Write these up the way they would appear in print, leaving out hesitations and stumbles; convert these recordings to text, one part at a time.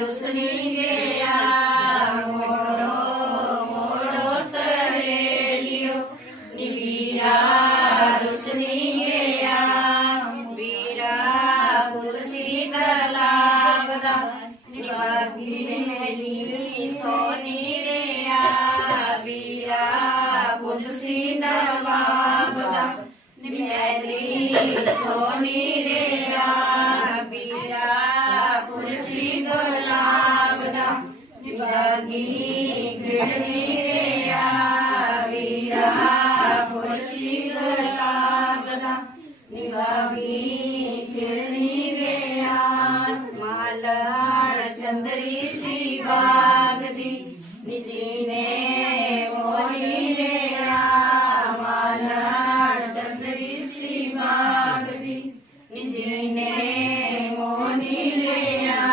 रुसनी गया मोड़ो मोड़ो सहेलियो वीरा रुसनी गया वीरा पुत शीतला बदा निवागी सोनी रेया वीरा पुत शीतला बदा निवागी सोनी रेया वीरा पुरसी गुलाबदा निवागी गिरनी रेया वीरा पुरसी गुलाबदा निवागी गिरनी रेया मालड़ चंद्री सी बागदी निजीने मोरी रेया मालड़ चंद्री सी बागदी निजीने मोनी लेया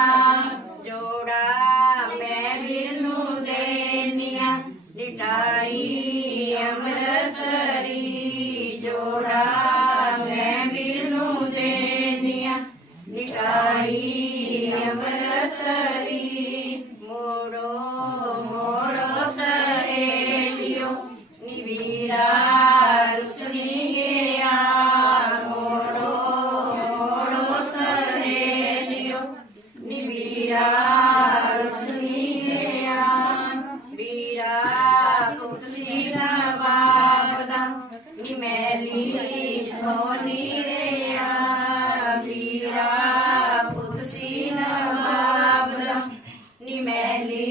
जोड़ा मैं बिरनू देनिया लिटाई अमरसरी जोड़ा मैं बिरनू देनिया लिटाई अमरसरी मोड़ो मोड़ो सहेलियो निवीरा रुसनी गया मोड़ो मोड़ो सहेलियो निवीरा रुसनी गया वीरा पुतसी नवाबदा निमैली सोनी रेया वीरा पुतसी नवाबदा निमैली